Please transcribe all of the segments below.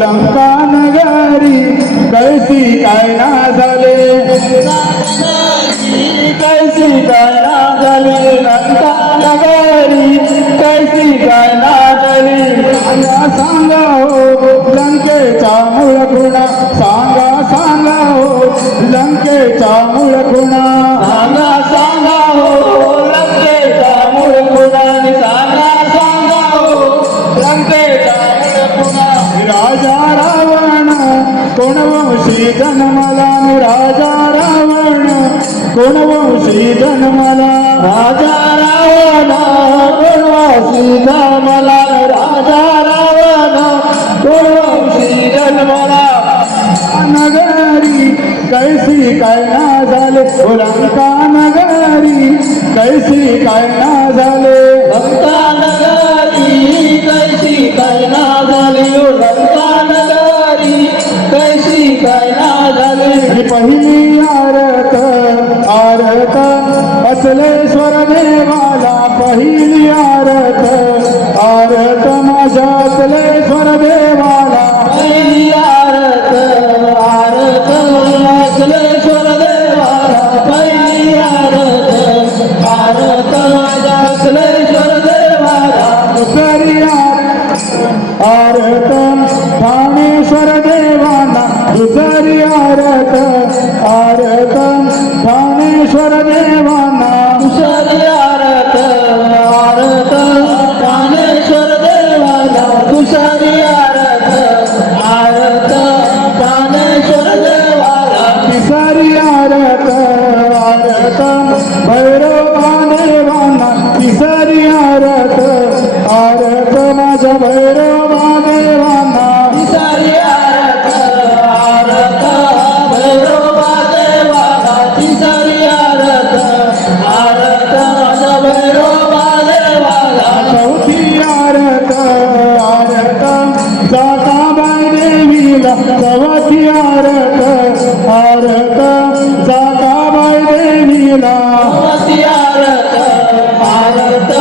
లంకా నగారి కైసి కైలాసలే. కైసి కైలాసలే లంకా నగారి కైసి కైలాసలే సాంగ హో లంకే చాముల గుణ. సాంగ సాంగ హో లంకే చాముల గుణ. సాంగ సాంగ హో లంకే చాముల గుణ. సాంగ సాంగ హో లంకే राजा रावण कोण वंशी जन्मला? राजा रावण कोण वंशी जन्मला? राजा रावण कोण वंशी जन्मला? राजा रावण कोण वंशी जन्मला? नगरी कैसी काय ना झाले? ओ नगरी कैसी काय ना झाले? आरत आरत असले स्वर देवाला पहिली आरत आरत माझ्या असले स्वर देवाला पहिली आरत आरत असले स्वर देवाला पहिली आरत आरत माझ्या असले स्वर देवाला दुसरी आरत आरत ठाणेश्वर देवाना दुसरी आरत భారతం ప్రాణేశ్వర దేవానా आरत जाता बाय देवीला चौथी आरत आरत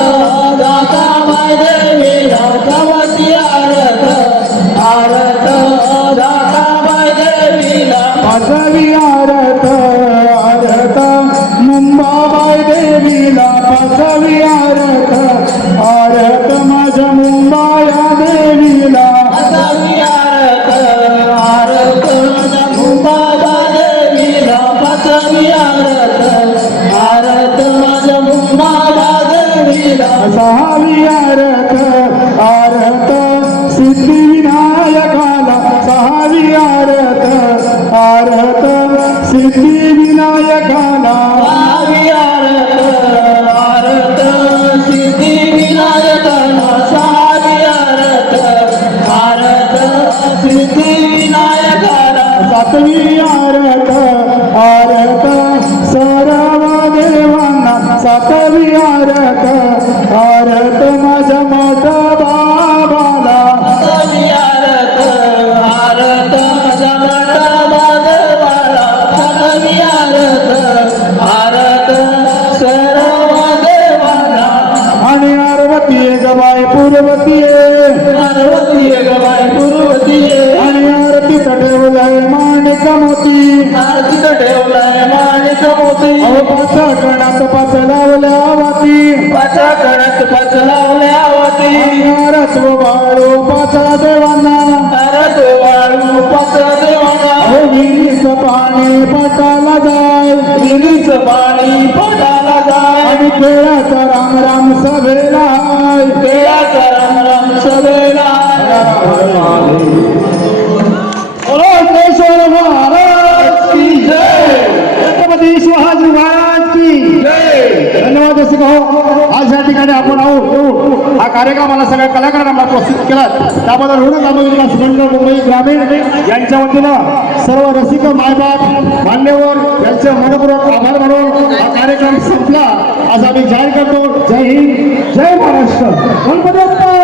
जाता बाय देवीला चौथी आरत आरत आरत मुंबाबाई देवीला पाचवी आरत आरत माझ्या सहावी आरत आरत सिद्धिविनायकाला सहावी आरत आरत सिद्धिविनायकाला सहावी आरत आरत सिद्धिविनायकाला सहावी आरत आरत सिद्धिविनायकाला सातवी आरत आरत देवांना सातवी आरत आरत माझ्या मोठा बाबाला सातवी आरत आरत माझ्या मोठा बाबाला सातवी आरत आरत सर्व देवाला आणि आरवती गवाय पूर्वती आरवती गवाय पूर्वती आणि आरती ठेवलाय माणिक मोती आरती ठेवलाय माणिक मोती अहो पाणी पटाला जाय विहिरीच पाणी पटाला जाय आणि खेळाचा राम राम सभेला. ठिकाणी आपण आहोत. येऊ हा. कार्यक्रम सगळ्या कलाकारांना प्रस्तुत केला. त्याबद्दल हो ऋण ग्रामविकास मंडळ मुंबई ग्रामीण यांच्या वतीनं सर्व रसिक मायबाप मान्यवर यांचे मनपूर्वक आभार मानून हा कार्यक्रम संपला. आज आम्ही जाहीर करतो. जय हिंद जय महाराष्ट्र. गणपती बाप्पा!